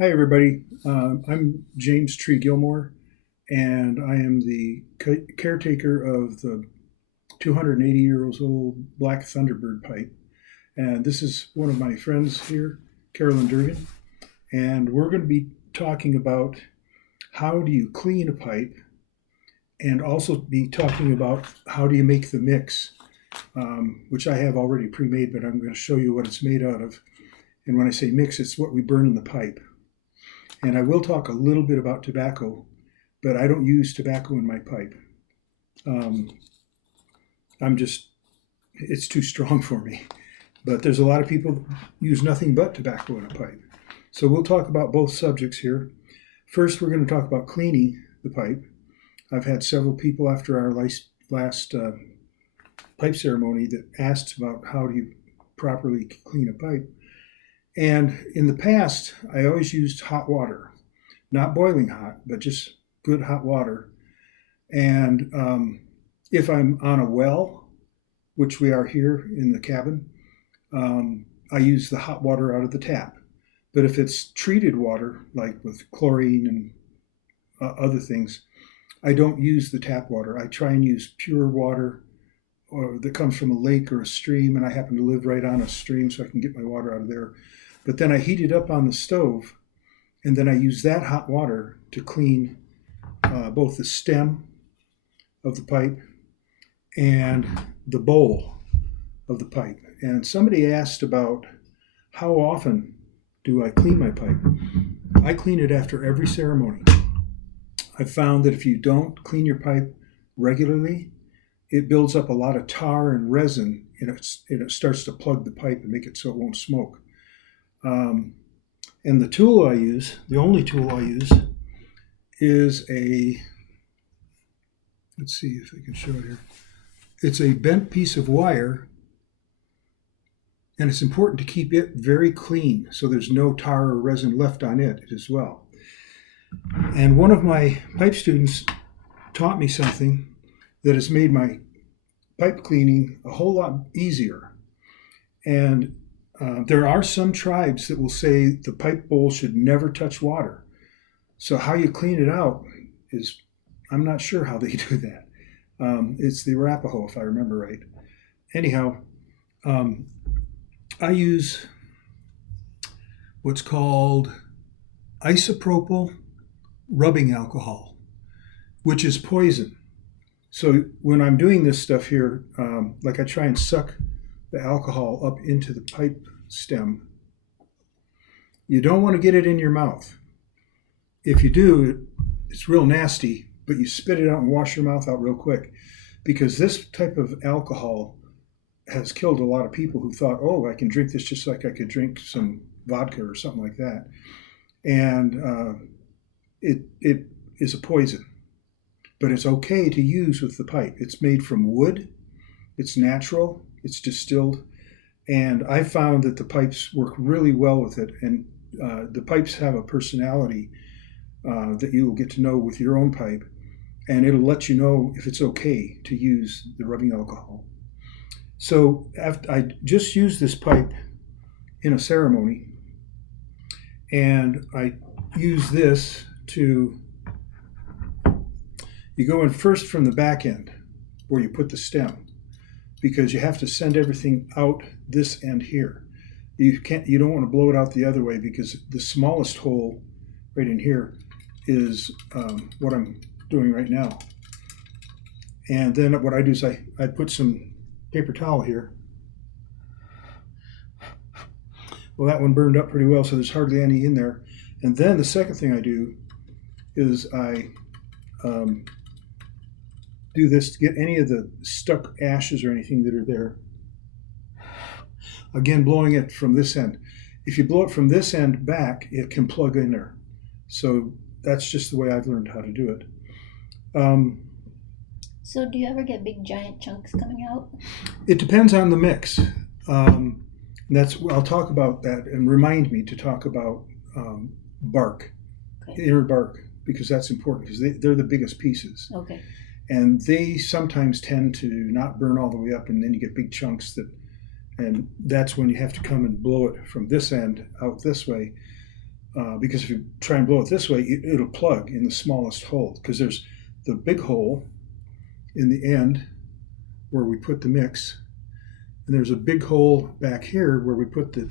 Hi, everybody. I'm James Tree-Gilmore, and I am the caretaker of the 280 years old Black Thunderbird pipe. And this is one of my friends here, Carolyn Durgan, and we're going to be talking about how do you clean a pipe, and also be talking about how do you make the mix, which I have already pre-made, but I'm going to show you what it's made out of. And when I say mix, it's what we burn in the pipe. And I will talk a little bit about tobacco, but I don't use tobacco in my pipe. It's too strong for me. But there's a lot of people that use nothing but tobacco in a pipe. So we'll talk about both subjects here. First, we're going to talk about cleaning the pipe. I've had several people after our last pipe ceremony that asked about how do you properly clean a pipe. And in the past, I always used hot water, not boiling hot, but just good hot water. And if I'm on a well, which we are here in the cabin, I use the hot water out of the tap. But if it's treated water, like with chlorine and other things, I don't use the tap water. I try and use pure water that comes from a lake or a stream, and I happen to live right on a stream, so I can get my water out of there. But then I heat it up on the stove, and then I use that hot water to clean both the stem of the pipe and the bowl of the pipe. And somebody asked about how often do I clean my pipe. I clean it after every ceremony. I've found that if you don't clean your pipe regularly, it builds up a lot of tar and resin, and it starts to plug the pipe and make it so it won't smoke. And the tool I use, the only tool I use, is let's see if I can show it here. It's a bent piece of wire, and it's important to keep it very clean so there's no tar or resin left on it as well. And one of my pipe students taught me something that has made my pipe cleaning a whole lot easier. And there are some tribes that will say the pipe bowl should never touch water. So how you clean it out is, I'm not sure how they do that. It's the Arapaho, if I remember right. Anyhow, I use what's called isopropyl rubbing alcohol, which is poison. So when I'm doing this stuff here, like I try and suck the alcohol up into the pipe stem. You don't want to get it in your mouth. If you do, it's real nasty, but you spit it out and wash your mouth out real quick, because this type of alcohol has killed a lot of people who thought, oh, I can drink this just like I could drink some vodka or something like that. And it is a poison, but it's okay to use with the pipe. It's made from wood, it's natural, it's distilled, and I found that the pipes work really well with it. And the pipes have a personality that you will get to know with your own pipe, and it'll let you know if it's okay to use the rubbing alcohol. So I just used this pipe in a ceremony, and I use this to, you go in first from the back end where you put the stem, because you have to send everything out this end here. You don't want to blow it out the other way, because the smallest hole right in here is what I'm doing right now. And then what I do is I put some paper towel here. Well, that one burned up pretty well, so there's hardly any in there. And then the second thing I do is I do this to get any of the stuck ashes or anything that are there. Again, blowing it from this end. If you blow it from this end back, it can plug in there. So that's just the way I've learned how to do it. So do you ever get big giant chunks coming out? It depends on the mix. I'll talk about that, and remind me to talk about bark, Okay. inner bark, because that's important, because they're the biggest pieces. Okay. And they sometimes tend to not burn all the way up, and then you get big chunks and that's when you have to come and blow it from this end out this way. because if you try and blow it this way, it'll plug in the smallest hole, because there's the big hole in the end where we put the mix, and there's a big hole back here where we put the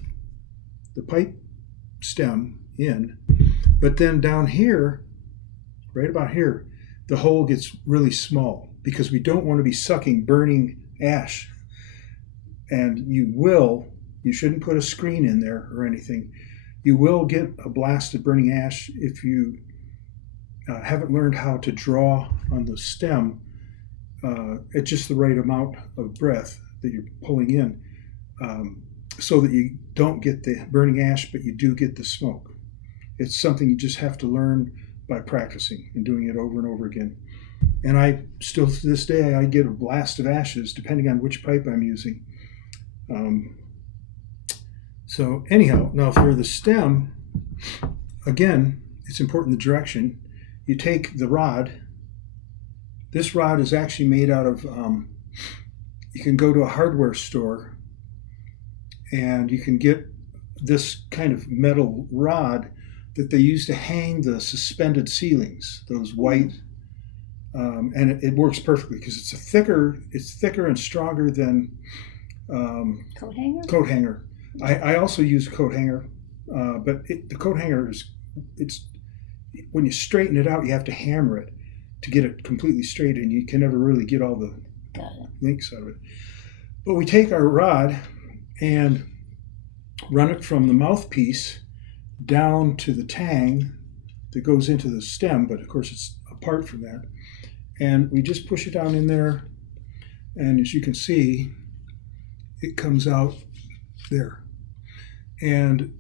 pipe stem in. But then down here, right about here, the hole gets really small because we don't want to be sucking burning ash. And you shouldn't put a screen in there or anything. You will get a blast of burning ash if you haven't learned how to draw on the stem at just the right amount of breath that you're pulling in, so that you don't get the burning ash, but you do get the smoke. It's something you just have to learn by practicing and doing it over and over again. And I still, to this day, I get a blast of ashes depending on which pipe I'm using. So anyhow, now for the stem, again, it's important the direction. You take the rod. This rod is actually made out of, you can go to a hardware store and you can get this kind of metal rod that they use to hang the suspended ceilings, those white, and it works perfectly because it's thicker and stronger than Coat hanger? coat hanger. I also use coat hanger, but the coat hanger it's when you straighten it out, you have to hammer it to get it completely straight, and you can never really get all the links out of it. But we take our rod and run it from the mouthpiece down to the tang that goes into the stem, but of course it's apart from that. And we just push it down in there, and as you can see, it comes out there. And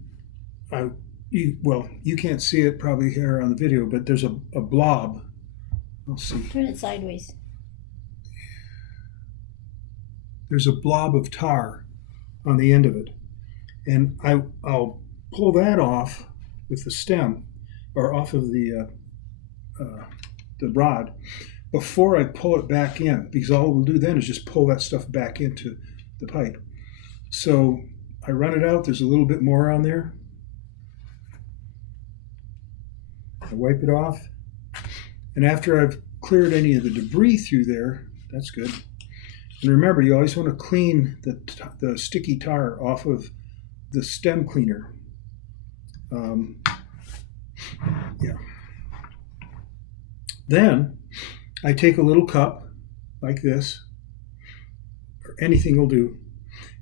you can't see it probably here on the video, but there's a blob. I'll see. Turn it sideways. There's a blob of tar on the end of it. And I'll pull that off with the stem, or off of the rod, before I pull it back in, because all we'll do then is just pull that stuff back into the pipe. So I run it out, there's a little bit more on there. I wipe it off. And after I've cleared any of the debris through there, that's good. And remember, you always want to clean the sticky tar off of the stem cleaner. Then I take a little cup like this, or anything will do,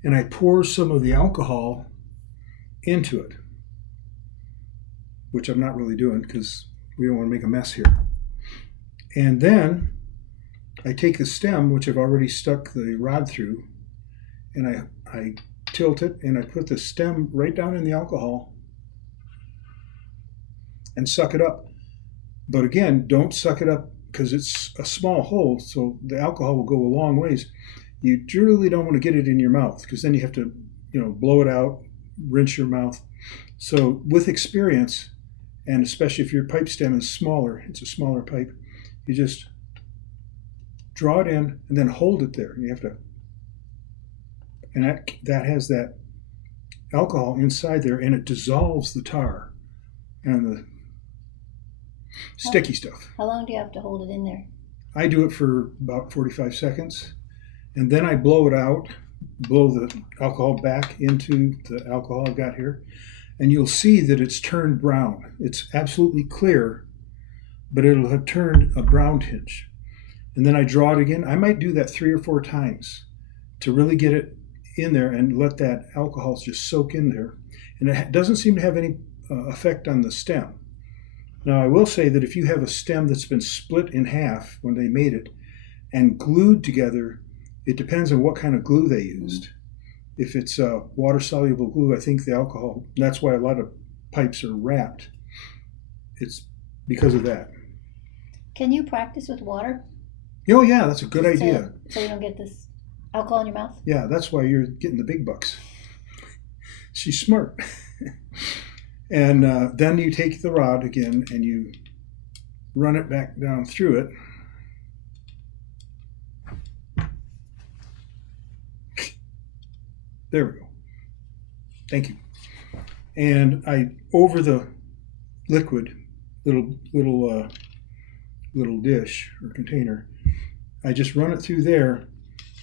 and I pour some of the alcohol into it, which I'm not really doing because we don't want to make a mess here. And then I take the stem, which I've already stuck the rod through, and I tilt it, and I put the stem right down in the alcohol and suck it up. But again, don't suck it up because it's a small hole, so the alcohol will go a long ways. You really don't want to get it in your mouth because then you have to, blow it out, rinse your mouth. So with experience, and especially if your pipe stem is smaller, it's a smaller pipe, you just draw it in and then hold it there. You have to, and that has that alcohol inside there, and it dissolves the tar and the sticky stuff. How long do you have to hold it in there? I do it for about 45 seconds, and then I blow it out, blow the alcohol back into the alcohol I've got here, and you'll see that it's turned brown. It's absolutely clear, but it'll have turned a brown tinge. And then I draw it again. I might do that 3 or 4 times to really get it in there and let that alcohol just soak in there. And it doesn't seem to have any effect on the stem. Now, I will say that if you have a stem that's been split in half when they made it and glued together, it depends on what kind of glue they used. If it's water-soluble glue, I think the alcohol, that's why a lot of pipes are wrapped. It's because of that. Can you practice with water? Oh, yeah, that's a good idea. So you don't get this alcohol in your mouth? Yeah, that's why you're getting the big bucks. She's smart. And then you take the rod again and you run it back down through it. There we go. Thank you. And over the liquid, little dish or container. I just run it through there,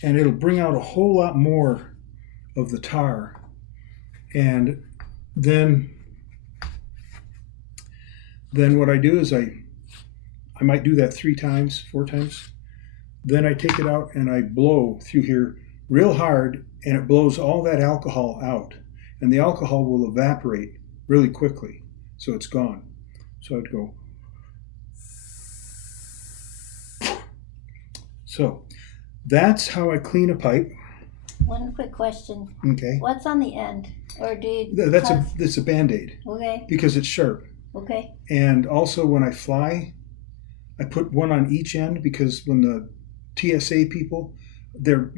and it'll bring out a whole lot more of the tar. And then what I do is I might do that 3 times, 4 times. Then I take it out and I blow through here real hard, and it blows all that alcohol out. And the alcohol will evaporate really quickly, so it's gone. So I'd go. So that's how I clean a pipe. One quick question. Okay. What's on the end? Or do you That's a Band-Aid. Okay. Because it's sharp. Okay. And also when I fly, I put one on each end, because when the TSA people, they're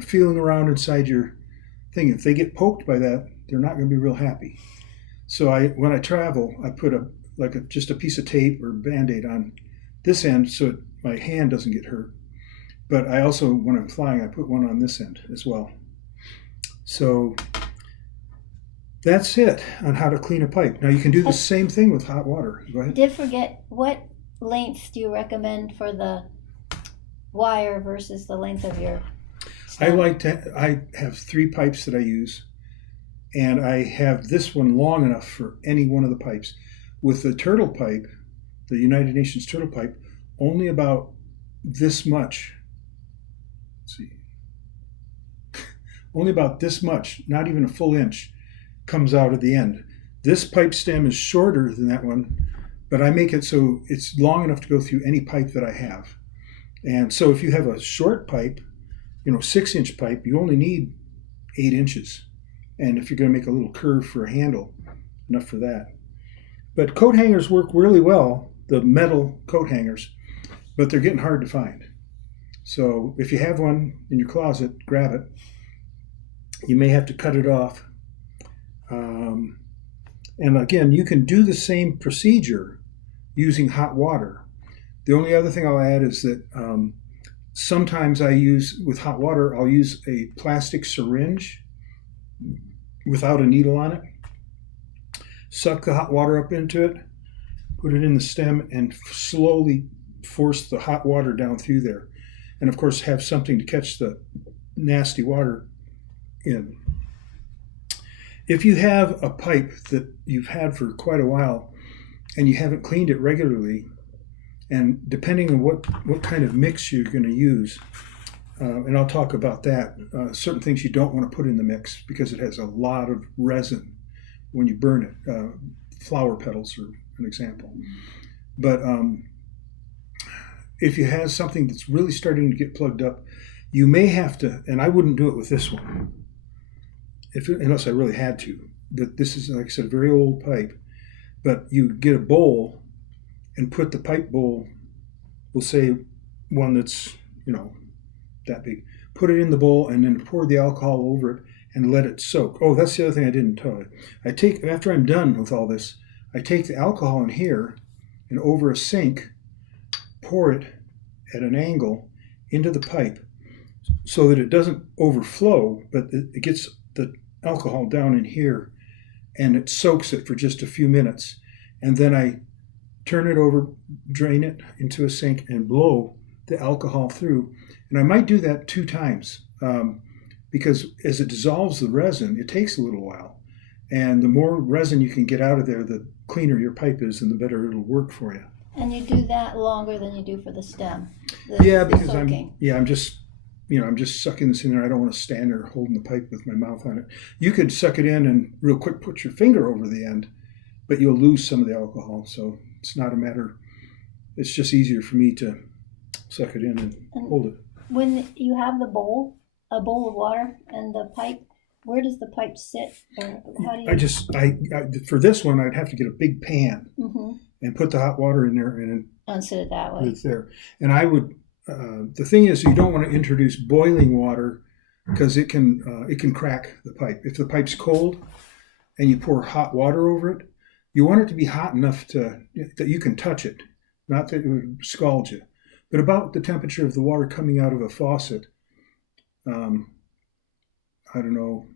feeling around inside your thing. If they get poked by that, they're not going to be real happy. So when I travel, I put just a piece of tape or Band-Aid on this end so my hand doesn't get hurt. But I also, when I'm flying, I put one on this end as well. So that's it on how to clean a pipe. Now you can do the same thing with hot water. Go ahead. Did forget, what length do you recommend for the wire versus the length of your stem? I have 3 pipes that I use, and I have this one long enough for any one of the pipes. With the turtle pipe, the United Nations turtle pipe, only about this much. Let's see. Only about this much, not even a full inch, comes out at the end. This pipe stem is shorter than that one, but I make it so it's long enough to go through any pipe that I have. And so if you have a short pipe, 6-inch pipe, you only need 8 inches. And if you're going to make a little curve for a handle, enough for that. But coat hangers work really well, the metal coat hangers, but they're getting hard to find. So if you have one in your closet, grab it. You may have to cut it off. And again, you can do the same procedure using hot water. The only other thing I'll add is that sometimes with hot water, I'll use a plastic syringe without a needle on it. Suck the hot water up into it, put it in the stem, and slowly force the hot water down through there. And of course, have something to catch the nasty water in. If you have a pipe that you've had for quite a while and you haven't cleaned it regularly, and depending on what kind of mix you're going to use, and I'll talk about that, certain things you don't want to put in the mix because it has a lot of resin when you burn it. Flower petals are an example. But if you have something that's really starting to get plugged up, you may have to, and I wouldn't do it with this one, unless I really had to. But this is, like I said, a very old pipe. But you get a bowl and put the pipe bowl, we'll say one that's, that big. Put it in the bowl and then pour the alcohol over it and let it soak. Oh, that's the other thing I didn't tell you. After I'm done with all this, I take the alcohol in here and over a sink, pour it at an angle into the pipe so that it doesn't overflow, but it gets the alcohol down in here and it soaks it for just a few minutes. And then I turn it over, drain it into a sink, and blow the alcohol through. And I might do that 2 times because as it dissolves the resin, it takes a little while. And the more resin you can get out of there, the cleaner your pipe is and the better it'll work for you. And you do that longer than you do for the stem? Because soaking. I'm just sucking this in there. I don't want to stand there holding the pipe with my mouth on it. You could suck it in and real quick put your finger over the end, but you'll lose some of the alcohol. So it's not a matter, it's just easier for me to suck it in and hold it. When you have a bowl of water and the pipe, where does the pipe sit? Or how do you... For this one, I'd have to get a big pan and put the hot water in there and sit it that way. It's there. And I would, the thing is, you don't want to introduce boiling water because it can crack the pipe. If the pipe's cold and you pour hot water over it, you want it to be hot enough that you can touch it, not that it would scald you, but about the temperature of the water coming out of a faucet. I don't know,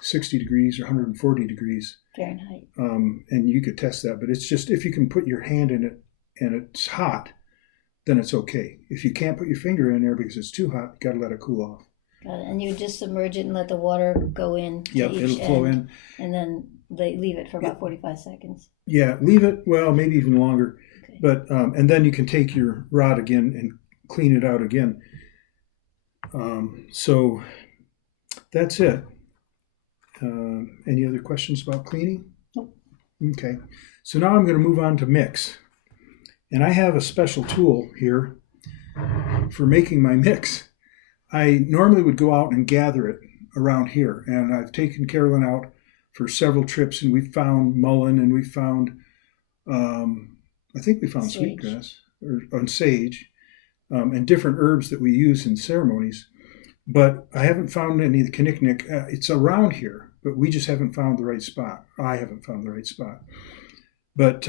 60 degrees or 140 degrees. Fahrenheit. And you could test that, but it's just if you can put your hand in it and it's hot, then it's okay. If you can't put your finger in there because it's too hot, you got to let it cool off. Got it. And you just submerge it and let the water go in. Yep, it'll flow in. And then they leave it for about 45 seconds. Yeah, leave it, well, maybe even longer. Okay. But and then you can take your rod again and clean it out again. So that's it. Any other questions about cleaning? Nope. Okay. So now I'm going to move on to mix. And I have a special tool here for making my mix. I normally would go out and gather it around here. And I've taken Carolyn out for several trips, and we found mullein, and we found, I think we found Sage. sweetgrass or sage, and different herbs that we use in ceremonies. But I haven't found any of the kinnikinnick. It's around here, but we just haven't found the right spot. I haven't found the right spot. But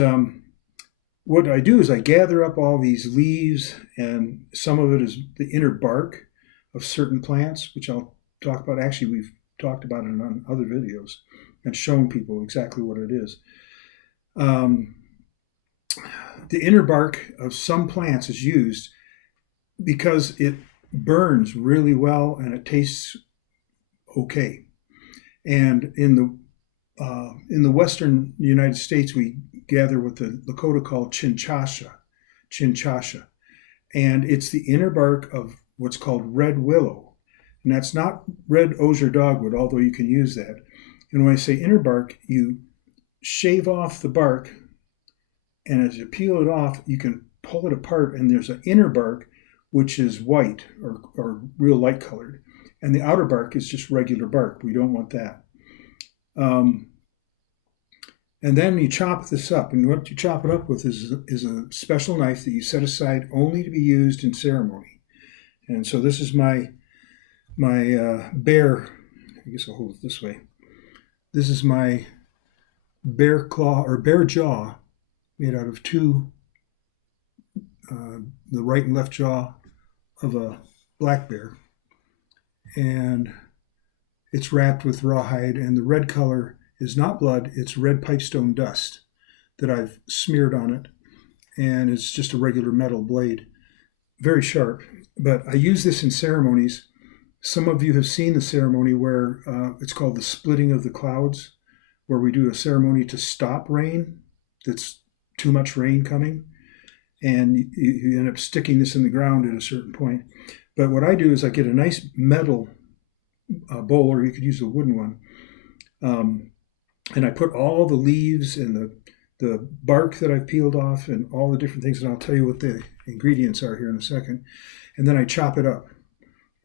what I do is I gather up all these leaves, and some of it is the inner bark of certain plants, which I'll talk about. Actually, we've talked about it on other videos and shown people exactly what it is. The inner bark of some plants is used because it burns really well and it tastes okay. And in the western United States, we gather what the Lakota call chinchasha, and it's the inner bark of what's called red willow. And that's not red osier dogwood, although you can use that. And when I say inner bark, you shave off the bark, and as you peel it off, you can pull it apart, and there's an inner bark which is white or real light colored, and the outer bark is just regular bark. We don't want that. And then you chop this up, and what you chop it up with is a special knife that you set aside only to be used in ceremony. And so this is my bear. I guess I'll hold it this way. This is my bear claw or bear jaw, made out of two, the right and left jaw of a black bear, and it's wrapped with rawhide, and the red color is not blood, it's red pipestone dust that I've smeared on it, and it's just a regular metal blade, very sharp. But I use this in ceremonies. Some of you have seen the ceremony where it's called the splitting of the clouds, where we do a ceremony to stop rain, that's too much rain coming, and you end up sticking this in the ground at a certain point. But what I do is I get a nice metal bowl, or you could use a wooden one, and I put all the leaves and the bark that I've peeled off and all the different things, and I'll tell you what the ingredients are here in a second. And then I chop it up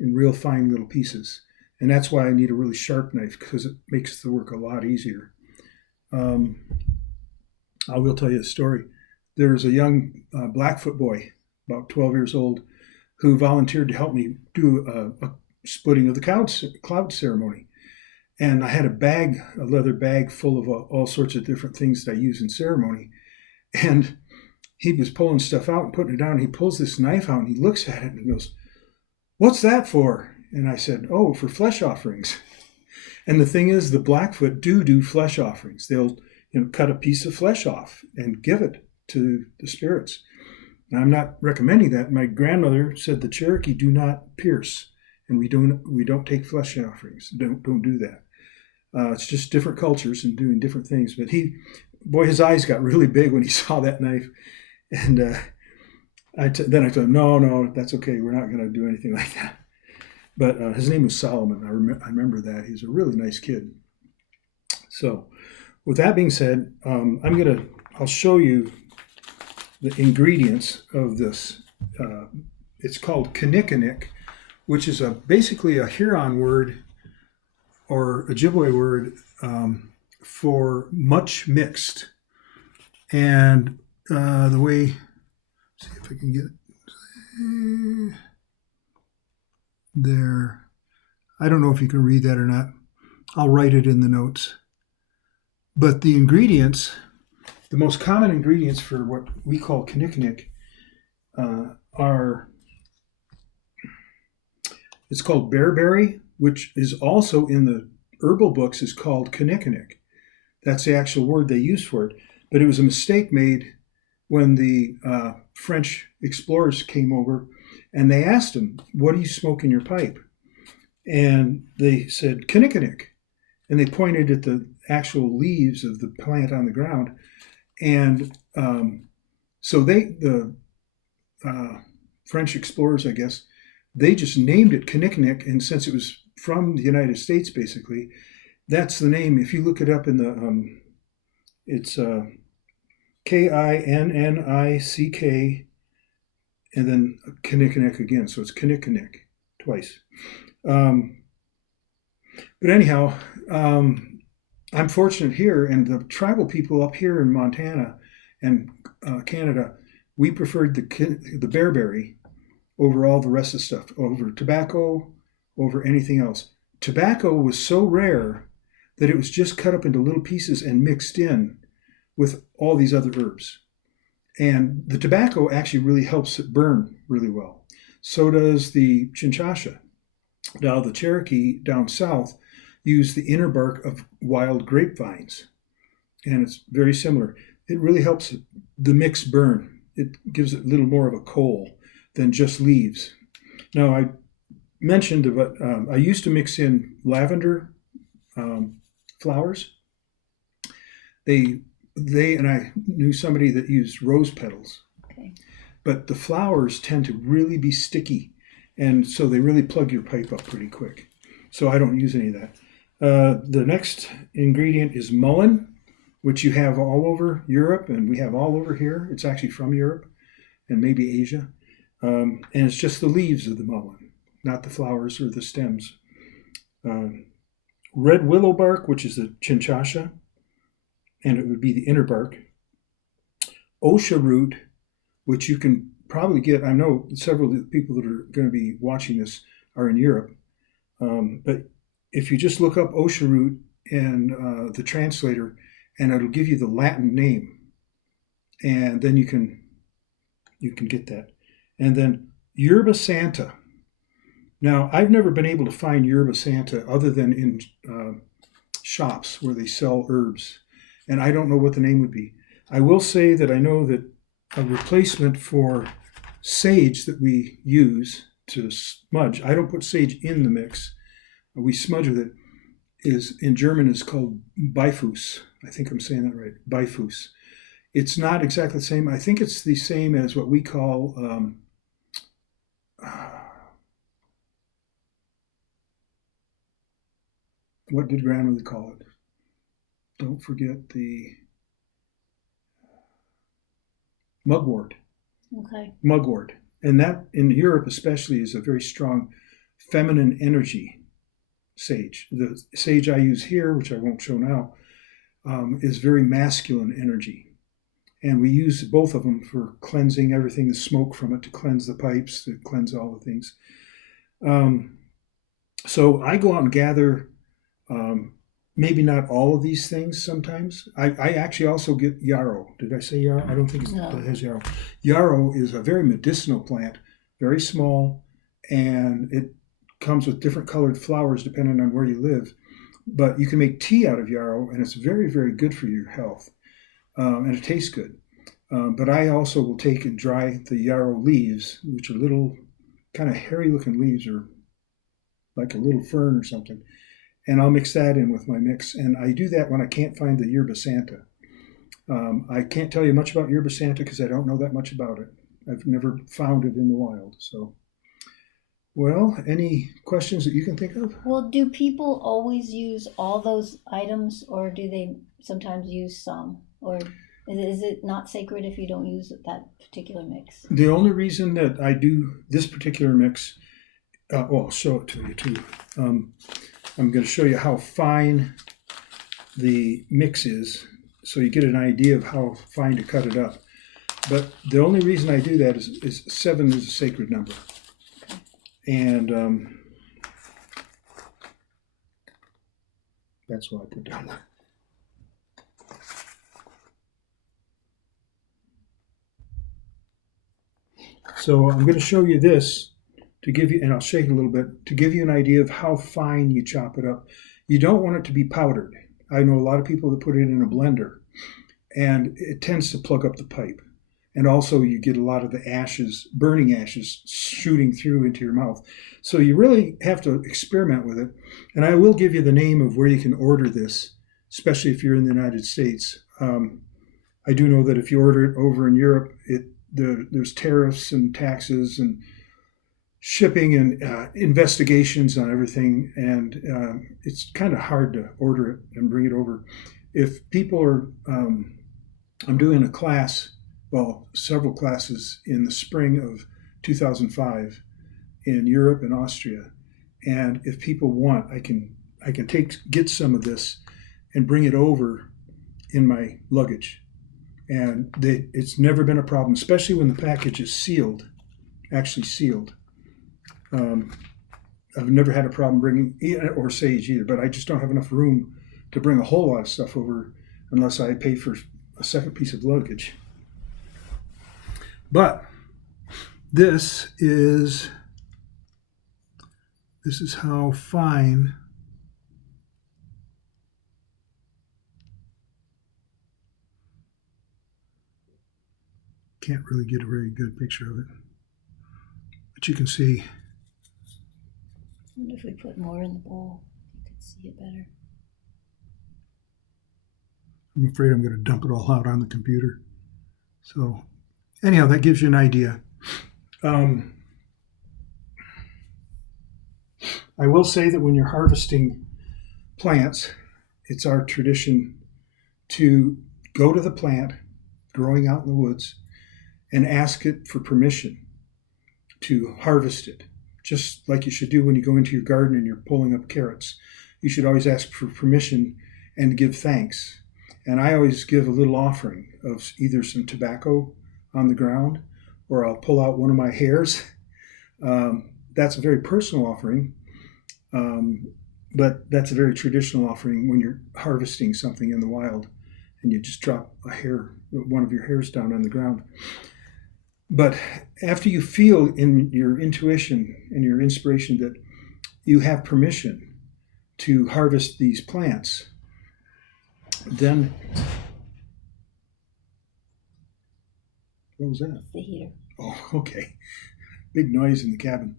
in real fine little pieces. And that's why I need a really sharp knife, because it makes the work a lot easier. I will tell you a story. There's a young Blackfoot boy, about 12 years old, who volunteered to help me do a splitting of the cloud ceremony. And I had a leather bag full of all sorts of different things that I use in ceremony. And he was pulling stuff out and putting it down. He pulls this knife out and he looks at it and he goes, "What's that for?" And I said, "Oh, for flesh offerings." And the thing is, the Blackfoot do flesh offerings. They'll cut a piece of flesh off and give it to the spirits. Now, I'm not recommending that. My grandmother said the Cherokee do not pierce, and we don't take flesh offerings. Don't do that. It's just different cultures and doing different things. But his eyes got really big when he saw that knife, and then I told him, no, that's okay. We're not going to do anything like that. But his name was Solomon. I remember that. He was a really nice kid. So, with that being said, I'll show you the ingredients of this. It's called kinnikinnick, which is basically a Huron word or Ojibwe word for much mixed. And the way, see if I can get it there. I don't know if you can read that or not. I'll write it in the notes. But the ingredients, the most common ingredients for what we call kinnikinnick are, it's called bearberry, which is also in the herbal books is called kinnikinnick. That's the actual word they use for it. But it was a mistake made when the French explorers came over, and they asked them, "What do you smoke in your pipe?" And they said, "Kinnikinnick." And they pointed at the actual leaves of the plant on the ground. And so the French explorers, I guess, they just named it kinnikinnick. And since it was from the United States, basically, that's the name. If you look it up in the, it's Kinnick, and then kinnikinnick again. So it's kinnikinnick twice. But anyhow, I'm fortunate here, and the tribal people up here in Montana and Canada, we preferred the bearberry over all the rest of the stuff, over tobacco, over anything else. Tobacco was so rare that it was just cut up into little pieces and mixed in with all these other herbs. And the tobacco actually really helps it burn really well. So does the chinchasha. Now, the Cherokee down south use the inner bark of wild grapevines, and it's very similar. It really helps the mix burn. It gives it a little more of a coal than just leaves. Now, I mentioned about I used to mix in lavender flowers. They and I knew somebody that used rose petals. Okay. But the flowers tend to really be sticky, and so they really plug your pipe up pretty quick. So I don't use any of that. The next ingredient is mullein, which you have all over Europe, and we have all over here. It's actually from Europe and maybe Asia. And it's just the leaves of the mullein, not the flowers or the stems. Red willow bark, which is the chinchasha, and it would be the inner bark. Osha root, which you can probably get. I know several of the people that are going to be watching this are in Europe. But if you just look up Osha root and the translator, and it'll give you the Latin name, and then you can get that. And then yerba santa. Now, I've never been able to find yerba santa other than in shops where they sell herbs, and I don't know what the name would be. I will say that I know that a replacement for sage that we use to smudge, I don't put sage in the mix, we smudge with it, is in German is called Beifus. I think I'm saying that right, Beifus. It's not exactly the same. I think it's the same as what we call, what did grandmother call it? Don't forget the mugwort. Okay. Mugwort. And that, in Europe especially, is a very strong feminine energy sage. The sage I use here, which I won't show now, is very masculine energy. And we use both of them for cleansing everything, the smoke from it, to cleanse the pipes, to cleanse all the things. So I go out and gather, maybe not all of these things sometimes. I actually also get yarrow. Did I say yarrow? I don't think it has yarrow. Yarrow is a very medicinal plant, very small, and it comes with different colored flowers depending on where you live. But you can make tea out of yarrow, and it's very, very good for your health. And it tastes good. But I also will take and dry the yarrow leaves, which are little kind of hairy looking leaves, or like a little fern or something. And I'll mix that in with my mix. And I do that when I can't find the yerba santa. I can't tell you much about yerba santa because I don't know that much about it. I've never found it in the wild. So, well, any questions that you can think of? Well, do people always use all those items, or do they sometimes use some? Or is it not sacred if you don't use that particular mix? The only reason that I do this particular mix, I'll show it to you too. I'm going to show you how fine the mix is, so you get an idea of how fine to cut it up. But the only reason I do that is 7 is a sacred number. And that's why I put down that. So I'm going to show you this to give you, and I'll shake it a little bit, to give you an idea of how fine you chop it up. You don't want it to be powdered. I know a lot of people that put it in a blender, and it tends to plug up the pipe. And also you get a lot of the ashes, burning ashes, shooting through into your mouth. So you really have to experiment with it. And I will give you the name of where you can order this, especially if you're in the United States. I do know that if you order it over in Europe, there's tariffs and taxes and shipping and investigations on everything, and it's kind of hard to order it and bring it over. If people are, I'm doing a class, well, several classes in the spring of 2005 in Europe and Austria, and if people want, I can get some of this and bring it over in my luggage, and it's never been a problem, especially when the package is sealed, actually sealed. I've never had a problem bringing or sage either, but I just don't have enough room to bring a whole lot of stuff over unless I pay for a second piece of luggage. But this is how fine can't really get a very good picture of it, but you can see. I wonder if we put more in the bowl, you could see it better. I'm afraid I'm going to dump it all out on the computer. So anyhow, that gives you an idea. I will say that when you're harvesting plants, it's our tradition to go to the plant growing out in the woods and ask it for permission to harvest it. Just like you should do when you go into your garden and you're pulling up carrots. You should always ask for permission and give thanks. And I always give a little offering of either some tobacco on the ground, or I'll pull out one of my hairs. That's a very personal offering, but that's a very traditional offering when you're harvesting something in the wild and you just drop one of your hairs down on the ground. But after you feel in your intuition and your inspiration that you have permission to harvest these plants, then what was that? It's the heater. Oh, okay. Big noise in the cabin.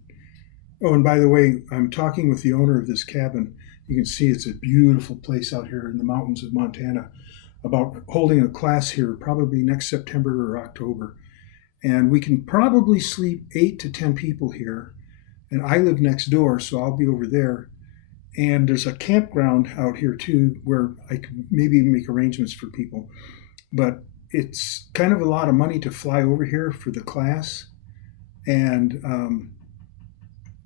Oh, and by the way, I'm talking with the owner of this cabin. You can see it's a beautiful place out here in the mountains of Montana, about holding a class here probably next September or October. And we can probably sleep 8 to 10 people here. And I live next door, so I'll be over there. And there's a campground out here too, where I could maybe make arrangements for people. But it's kind of a lot of money to fly over here for the class. And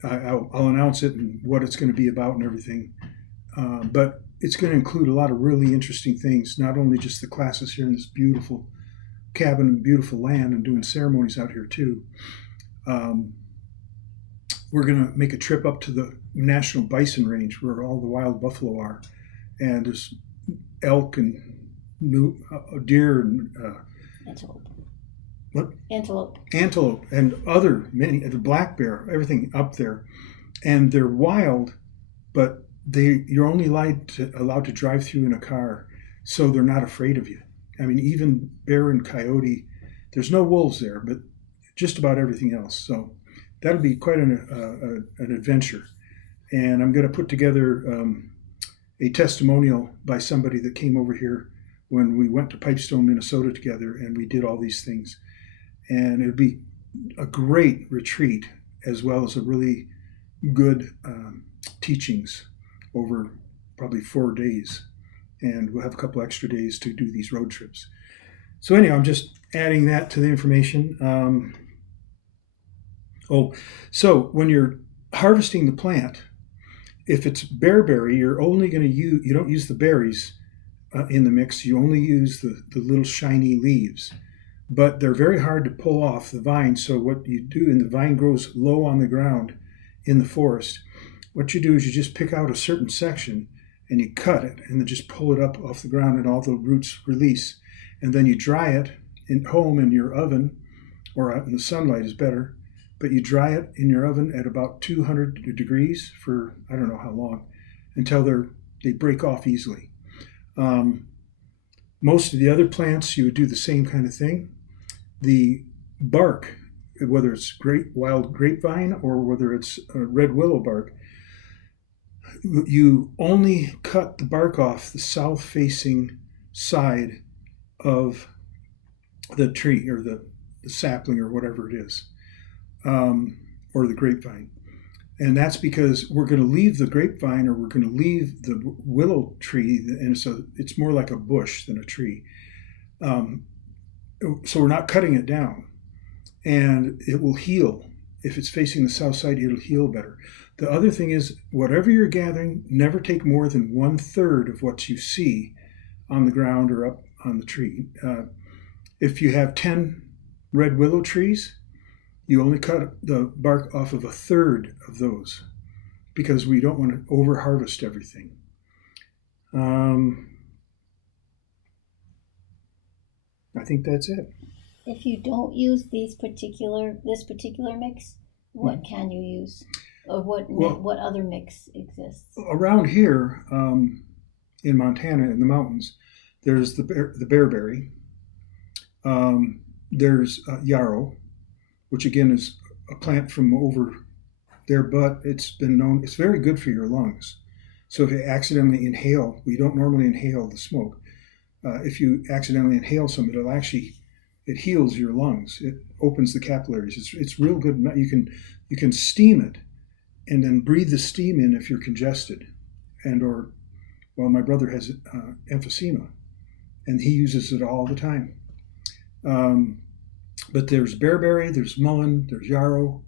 I'll announce it and what it's going to be about and everything. But it's going to include a lot of really interesting things, not only just the classes here in this beautiful cabin and beautiful land and doing ceremonies out here too. We're going to make a trip up to the National Bison Range where all the wild buffalo are. And there's elk and deer and Antelope. What? Antelope and the black bear, everything up there. And they're wild, but you're only allowed to drive through in a car, so they're not afraid of you. I mean, even bear and coyote, there's no wolves there, but just about everything else. So that'll be quite an adventure. And I'm going to put together a testimonial by somebody that came over here when we went to Pipestone, Minnesota together, and we did all these things. And it'll be a great retreat, as well as a really good teachings over probably 4 days. And we'll have a couple extra days to do these road trips. So anyhow, I'm just adding that to the information. So when you're harvesting the plant, if it's bearberry, you're only going to you don't use the berries in the mix. You only use the little shiny leaves. But they're very hard to pull off the vine. So what you do, and the vine grows low on the ground in the forest, what you do is you just pick out a certain section and you cut it and then just pull it up off the ground and all the roots release. And then you dry it at home in your oven, or out in the sunlight is better, but you dry it in your oven at about 200 degrees for I don't know how long, until they're They break off easily. Most of the other plants, you would do the same kind of thing. The bark, whether it's wild grapevine or whether it's red willow bark, you only cut the bark off the south-facing side of the tree or the sapling or whatever it is, or the grapevine. And that's because we're going to leave the grapevine or we're going to leave the willow tree, and so it's more like a bush than a tree. So we're not cutting it down, and it will heal. If it's facing the south side, it'll heal better. The other thing is, whatever you're gathering, never take more than 1/3 of what you see on the ground or up on the tree. If you have 10 red willow trees, you only cut the bark off of 1/3 of those because we don't want to over harvest everything. I think that's it. If you don't use this particular mix, what can you use, or what other mix exists? Around here in Montana, in the mountains, there's the bearberry. There's yarrow, which again is a plant from over there, but it's been known, it's very good for your lungs. So if you accidentally inhale, we don't normally inhale the smoke. If you accidentally inhale some, it heals your lungs. It opens the capillaries. It's real good. You can steam it and then breathe the steam in if you're congested. My brother has emphysema, and he uses it all the time. But there's bearberry, there's mullein, there's yarrow.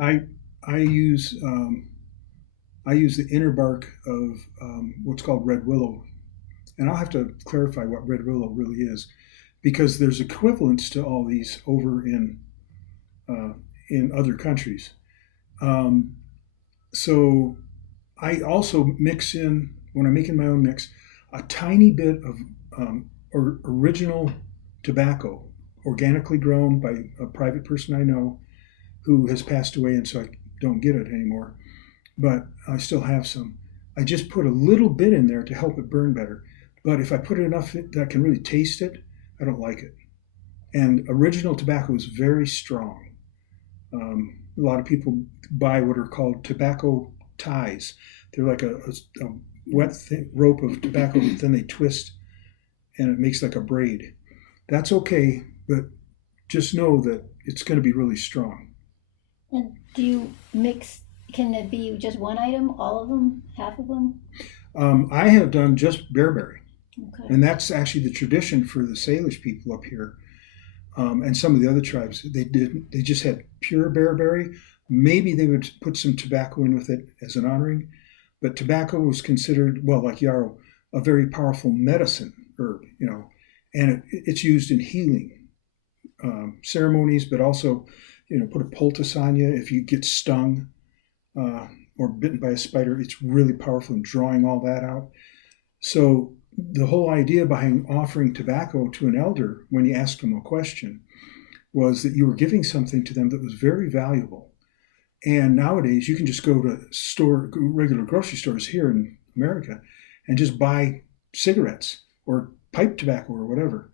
I use the inner bark of what's called red willow, and I'll have to clarify what red willow really is, because there's equivalents to all these over in other countries. So I also mix in, when I'm making my own mix, a tiny bit of original tobacco, organically grown by a private person I know who has passed away, and so I don't get it anymore. But I still have some. I just put a little bit in there to help it burn better. But if I put enough that I can really taste it, I don't like it. And original tobacco is very strong. A lot of people buy what are called tobacco ties. They're like a wet rope of tobacco that then they twist and it makes like a braid. That's okay, but just know that it's going to be really strong. And do you mix, can it be just one item, all of them, half of them? I have done just bearberry. Okay. And that's actually the tradition for the Salish people up here. And some of the other tribes, they just had pure bearberry. Maybe they would put some tobacco in with it as an honoring, but tobacco was considered, well, like yarrow, a very powerful medicine herb, and it's used in healing ceremonies, but also, put a poultice on you if you get stung or bitten by a spider. It's really powerful in drawing all that out. So the whole idea behind offering tobacco to an elder when you ask them a question was that you were giving something to them that was very valuable. And nowadays you can just go to regular grocery stores here in America and just buy cigarettes or pipe tobacco or whatever.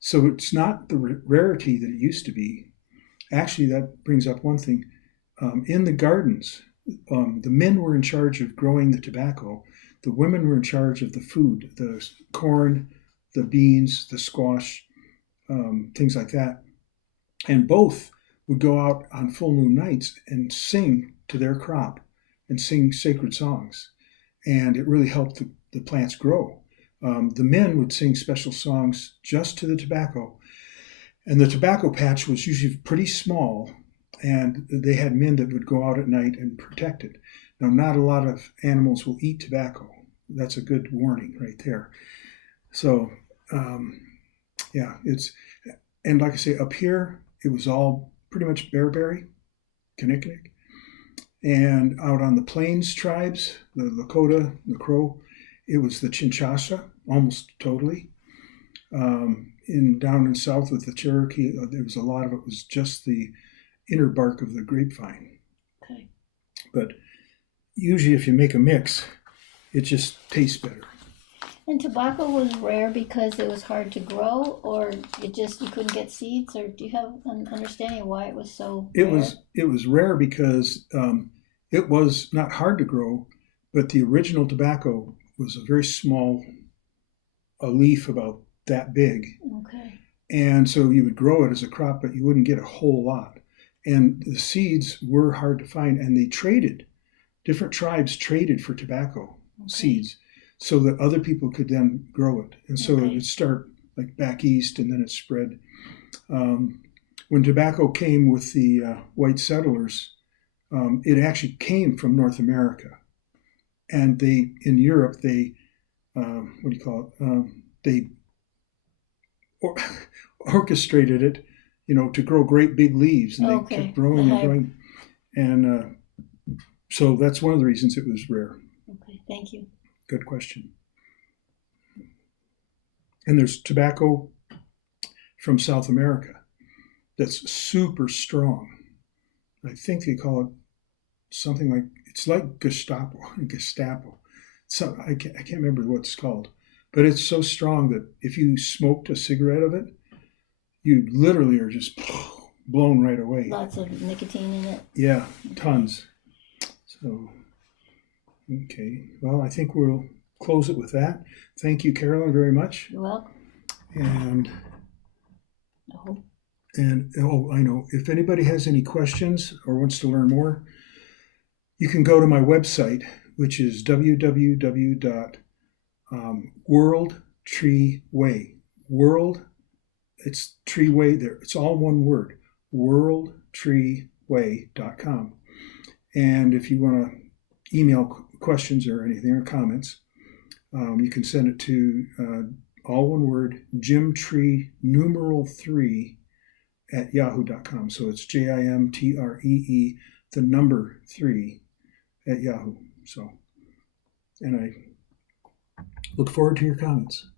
So it's not the rarity that it used to be. Actually, that brings up one thing. In the gardens, the men were in charge of growing the tobacco. The women were in charge of the food, the corn, the beans, the squash, things like that. And both would go out on full moon nights and sing to their crop and sing sacred songs. And it really helped the plants grow. The men would sing special songs just to the tobacco. And the tobacco patch was usually pretty small, and they had men that would go out at night and protect it. Now, not a lot of animals will eat tobacco. That's a good warning right there. So, and like I say, up here, it was all pretty much bearberry, Kinnickinnick. And out on the plains tribes, the Lakota, the Crow, it was the Chinchasa, almost totally. Down in south with the Cherokee, there was a lot of it was just the inner bark of the grapevine. Okay. But usually if you make a mix, it just tastes better. And tobacco was rare because it was hard to grow, or you couldn't get seeds, or do you have an understanding of why it was so It rare? was rare because it was not hard to grow, but the original tobacco was a very small, a leaf about that big, Okay. and so you would grow it as a crop, but you wouldn't get a whole lot. And the seeds were hard to find, and they traded. Different tribes traded for tobacco seeds so that other people could then grow it. And so it would start like back east, and then it spread. When tobacco came with the white settlers, it actually came from North America. And they, in Europe, they, what do you call it? They orchestrated it, to grow great big leaves, and they kept growing and growing. And so that's one of the reasons it was rare. Okay, thank you. Good question. And there's tobacco from South America that's super strong. I think they call it something like, it's like Gestapo. So I can't remember what it's called, but it's so strong that if you smoked a cigarette of it, you literally are just blown right away. Lots of nicotine in it. Yeah, tons. So, okay. Well, I think we'll close it with that. Thank you, Carolyn, very much. You're welcome. And I know, if anybody has any questions or wants to learn more, you can go to my website, which is www.worldtreeway. World, it's Treeway there. It's all one word, worldtreeway.com. And if you want to email questions or anything or comments, you can send it to all one word, jimtree3 at yahoo.com. So it's JIMTREE, the number 3 at Yahoo. So, and I look forward to your comments.